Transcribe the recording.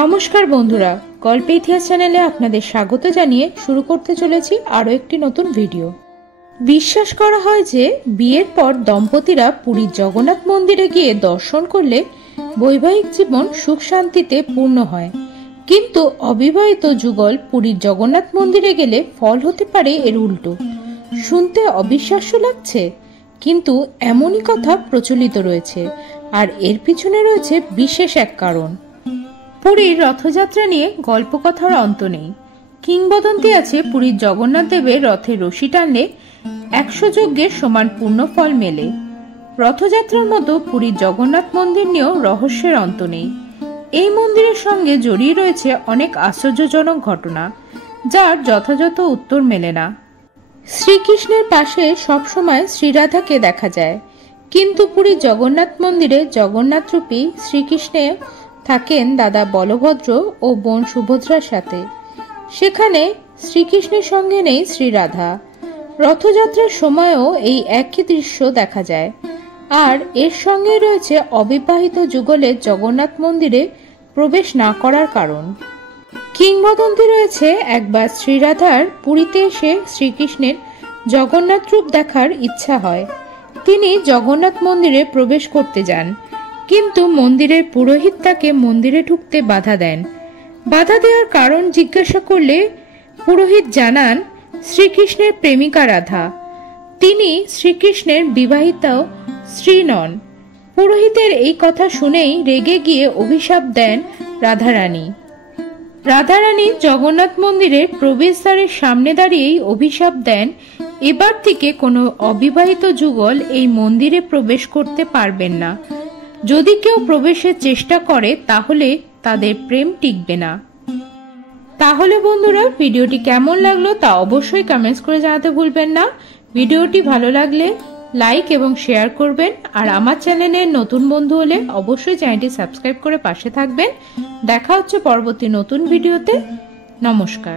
নমস্কার বন্ধুরা, গল্প ইতিহাস চ্যানেলে আপনাদের স্বাগত জানিয়ে শুরু করতে চলেছি আরো একটি নতুন ভিডিও। বিশ্বাস করা হয় যে বিয়ের পর দম্পতিরা পুরীর জগন্নাথ মন্দিরে গিয়ে দর্শন করলে বৈবাহিক জীবন সুখ শান্তিতে পূর্ণ হয়, কিন্তু অবিবাহিত যুগল পুরীর জগন্নাথ মন্দিরে গেলে ফল হতে পারে এর উল্টো। শুনতে অবিশ্বাস্য লাগছে, কিন্তু এমনই কথা প্রচলিত রয়েছে, আর এর পিছনে রয়েছে বিশেষ এক কারণ। পুরীর রথযাত্রা নিয়ে গল্পকথার অন্ত নেই। কিংবদন্তি আছে পুরীর জগন্নাথ দেবের রথের রশি টানলে 100 যজ্ঞের সমান পূর্ণ ফল মেলে। রথযাত্রার মতো পুরীর জগন্নাথ মন্দির নিয়েও রহস্যের অন্ত নেই। এই মন্দিরের সঙ্গে জড়িয়ে রয়েছে অনেক আশ্চর্যজনক ঘটনা, যার যথাযথ উত্তর মেলে না। শ্রীকৃষ্ণের পাশে সবসময় শ্রীরাধাকে দেখা যায়, কিন্তু পুরীর জগন্নাথ মন্দিরে জগন্নাথ রূপী শ্রীকৃষ্ণে থাকেন দাদা বলভদ্র ও বোন সুভদ্রার সাথে। সেখানে শ্রীকৃষ্ণের সঙ্গে নেই শ্রীরাধা। রথযাত্রার সময়ও এই একই দৃশ্য দেখা যায়, আর এর সঙ্গে রয়েছে অবিবাহিত যুগলের জগন্নাথ মন্দিরে প্রবেশ না করার কারণ। কিংবদন্তি রয়েছে একবার শ্রীরাধার পুরীতে এসে শ্রীকৃষ্ণের জগন্নাথ রূপ দেখার ইচ্ছা হয়। তিনি জগন্নাথ মন্দিরে প্রবেশ করতে যান, কিন্তু মন্দিরের পুরোহিত তাকে মন্দিরে ঢুকতে বাধা দেন। বাধা দেওয়ার কারণ জিজ্ঞাসা করলে পুরোহিত জানান শ্রীকৃষ্ণের প্রেমিকা রাধা, তিনি শ্রীকৃষ্ণের বিবাহিত স্ত্রী নন। পুরোহিতের এই কথা শুনেই রেগে গিয়ে অভিশাপ দেন রাধারানী। রাধারানী জগন্নাথ মন্দিরের প্রবেশদ্বারের সামনে দাঁড়িয়েই অভিশাপ দেন, এবার থেকে কোনো অবিবাহিত যুগল এই মন্দিরে প্রবেশ করতে পারবেন না। যদি কেউ প্রবেশের চেষ্টা করে তাহলে তাদের প্রেম টিকবে না। তাহলে বন্ধুরা, ভিডিওটি কেমন লাগলো তা অবশ্যই কমেন্টস করে জানাতে ভুলবেন না। ভিডিওটি ভালো লাগলে লাইক এবং শেয়ার করবেন, আর আমার চ্যানেলের নতুন বন্ধু হলে অবশ্যই চ্যানেলটি সাবস্ক্রাইব করে পাশে থাকবেন। দেখা হচ্ছে পরবর্তী নতুন ভিডিওতে। নমস্কার।